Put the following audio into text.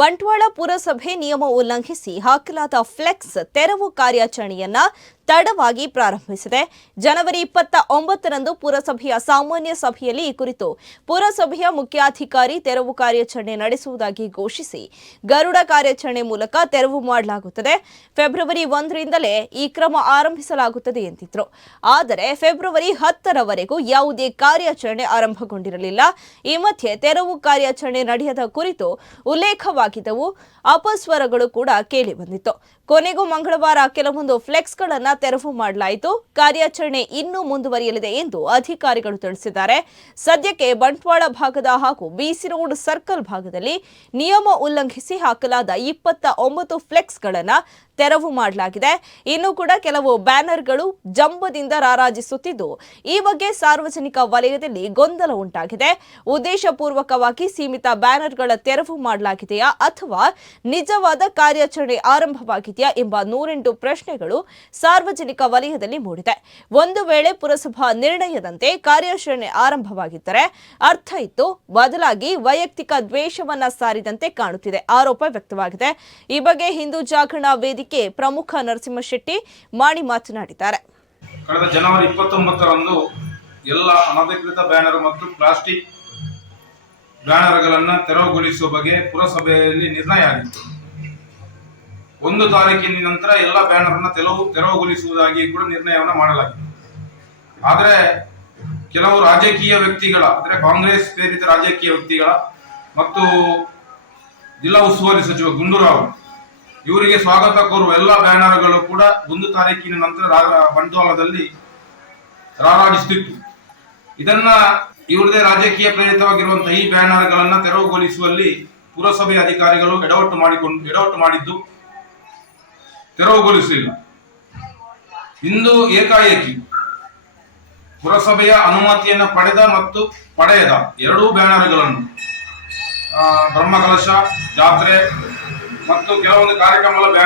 ಬಂಟ್ವಾಳ ಪುರಸಭೆ ನಿಯಮ ಉಲ್ಲಂಘಿಸಿ ಹಾಕಲಾದ ಫ್ಲೆಕ್ಸ್ ತೆರವು ಕಾರ್ಯಾಚರಣೆಯನ್ನ ತಡವಾಗಿ ಪ್ರಾರಂಭಿಸಿದೆ. ಜನವರಿ 29ರಂದು ಪುರಸಭೆಯ ಸಾಮಾನ್ಯ ಸಭೆಯಲ್ಲಿ ಈ ಕುರಿತು ಪುರಸಭೆಯ ಮುಖ್ಯಾಧಿಕಾರಿ ತೆರವು ಕಾರ್ಯಾಚರಣೆ ನಡೆಸುವುದಾಗಿ ಘೋಷಿಸಿ ಗರುಡ ಕಾರ್ಯಾಚರಣೆ ಮೂಲಕ ತೆರವು ಮಾಡಲಾಗುತ್ತದೆ. ಫೆಬ್ರವರಿ 1ರಿಂದಲೇ ಈ ಕ್ರಮ ಆರಂಭಿಸಲಾಗುತ್ತದೆ ಎಂದಿದ್ರು. ಆದರೆ ಫೆಬ್ರವರಿ 10ರವರೆಗೂ ಯಾವುದೇ ಕಾರ್ಯಾಚರಣೆ ಆರಂಭಗೊಂಡಿರಲಿಲ್ಲ. ಈ ಮಧ್ಯೆ ತೆರವು ಕಾರ್ಯಾಚರಣೆ ನಡೆಯದ ಕುರಿತು ಉಲ್ಲೇಖವಾಗಿದ್ದವು. ಅಪಸ್ವರಗಳು ಕೂಡ ಕೇಳಿ ಬಂದಿತ್ತು. ಕೊನೆಗೂ ಮಂಗಳವಾರ ಕೆಲವೊಂದು ಫ್ಲೆಕ್ಸ್ಗಳನ್ನು ತೆರವು ಮಾಡಲಾಯಿತು. ಕಾರ್ಯಾಚರಣೆ ಇನ್ನೂ ಮುಂದುವರಿಯಲಿದೆ ಎಂದು ಅಧಿಕಾರಿಗಳು ತಿಳಿಸಿದ್ದಾರೆ. ಸದ್ಯಕ್ಕೆ ಬಂಟ್ವಾಳ ಭಾಗದ ಹಾಗೂ ಬಿಸಿ ರೋಡ್ ಸರ್ಕಲ್ ಭಾಗದಲ್ಲಿ ನಿಯಮ ಉಲ್ಲಂಘಿಸಿ ಹಾಕಲಾದ 29 ಫ್ಲೆಕ್ಸ್ಗಳನ್ನು ತೆರವು ಮಾಡಲಾಗಿದೆ. ಇನ್ನು ಕೂಡ ಕೆಲವು ಬ್ಯಾನರ್ಗಳು ಜಂಬದಿಂದ ರಾರಾಜಿಸುತ್ತಿದ್ದು, ಈ ಬಗ್ಗೆ ಸಾರ್ವಜನಿಕ ವಲಯದಲ್ಲಿ ಗೊಂದಲ ಉಂಟಾಗಿದೆ. ಉದ್ದೇಶಪೂರ್ವಕವಾಗಿ ಸೀಮಿತ ಬ್ಯಾನರ್ಗಳ ತೆರವು ಮಾಡಲಾಗಿದೆಯಾ ಅಥವಾ ನಿಜವಾದ ಕಾರ್ಯಾಚರಣೆ ಆರಂಭವಾಗಿದೆಯಾ ಎಂಬ 108 ಪ್ರಶ್ನೆಗಳು ಸಾರ್ವಜನಿಕ ವಲಯದಲ್ಲಿ ಮೂಡಿದೆ. ಒಂದು ವೇಳೆ ಪುರಸಭಾ ನಿರ್ಣಯದಂತೆ ಕಾರ್ಯಾಚರಣೆ ಆರಂಭವಾಗಿದ್ದರೆ ಅರ್ಥ ಇತ್ತು, ಬದಲಾಗಿ ವೈಯಕ್ತಿಕ ದ್ವೇಷವನ್ನ ಸಾರಿದಂತೆ ಕಾಣುತ್ತಿದೆ ಆರೋಪ ವ್ಯಕ್ತವಾಗಿದೆ. ಈ ಬಗ್ಗೆ ಹಿಂದೂ ಜಾಗರಣ ವೇದಿಕೆ ಪ್ರಮುಖ ನರಸಿಂಹಶೆಟ್ಟಿ ಮಾಣಿ ಮಾತನಾಡಿದ್ದಾರೆ. ಕಳೆದ ಜನವರಿ 29ರಂದು ಎಲ್ಲ ಅನಧಿಕೃತ ಬ್ಯಾನರ್ ಮತ್ತು ಪ್ಲಾಸ್ಟಿಕ್ ಬ್ಯಾನರ್ಗಳನ್ನು ತೆರವುಗೊಳಿಸುವ ಬಗ್ಗೆ ಪುರಸಭೆಯಲ್ಲಿ ನಿರ್ಣಯ ಆಗಿತ್ತು. 1 ತಾರೀಕಿನ ನಂತರ ಎಲ್ಲ ಬ್ಯಾನರ್ನ ತೆರವುಗೊಳಿಸುವುದಾಗಿ ಕೂಡ ನಿರ್ಣಯವನ್ನು ಮಾಡಲಾಗಿತ್ತು. ಆದರೆ ಕೆಲವು ರಾಜಕೀಯ ವ್ಯಕ್ತಿಗಳ, ಅಂದರೆ ಕಾಂಗ್ರೆಸ್ ಪ್ರೇರಿತ ರಾಜಕೀಯ ವ್ಯಕ್ತಿಗಳ ಮತ್ತು ಜಿಲ್ಲಾ ಉಸ್ತುವಾರಿ ಸಚಿವ ಗುಂಡೂರಾವ್ ಇವರಿಗೆ ಸ್ವಾಗತ ಕೋರುವ ಎಲ್ಲ ಬ್ಯಾನರ್ಗಳು ಕೂಡ 1 ತಾರೀಕಿನ ನಂತರ ಬಂಟ್ವಾಳದಲ್ಲಿ ರಾರಾಜಿಸುತ್ತಿತ್ತು. ಇದನ್ನ ಇವರದೇ ರಾಜಕೀಯ ಪ್ರೇರಿತವಾಗಿರುವಂತಹ ಈ ಬ್ಯಾನರ್ಗಳನ್ನ ತೆರವುಗೊಳಿಸುವಲ್ಲಿ ಪುರಸಭೆ ಅಧಿಕಾರಿಗಳು ಎಡವಟ್ಟು ಮಾಡಿದ್ದು ತೆರವುಗೊಳಿಸಲಿಲ್ಲ. ಇಂದು ಏಕಾಏಕಿ ಪುರಸಭೆಯ ಅನುಮತಿಯನ್ನು ಪಡೆದ ಮತ್ತು ಪಡೆಯದ 2 ಬ್ಯಾನರ್ಗಳನ್ನು ಬ್ರಹ್ಮಕಲಶ ಜಾತ್ರೆ ಮತ್ತು ಕೆಲವೊಂದು ಕಾರ್ಯಕ್ರಮಗಳ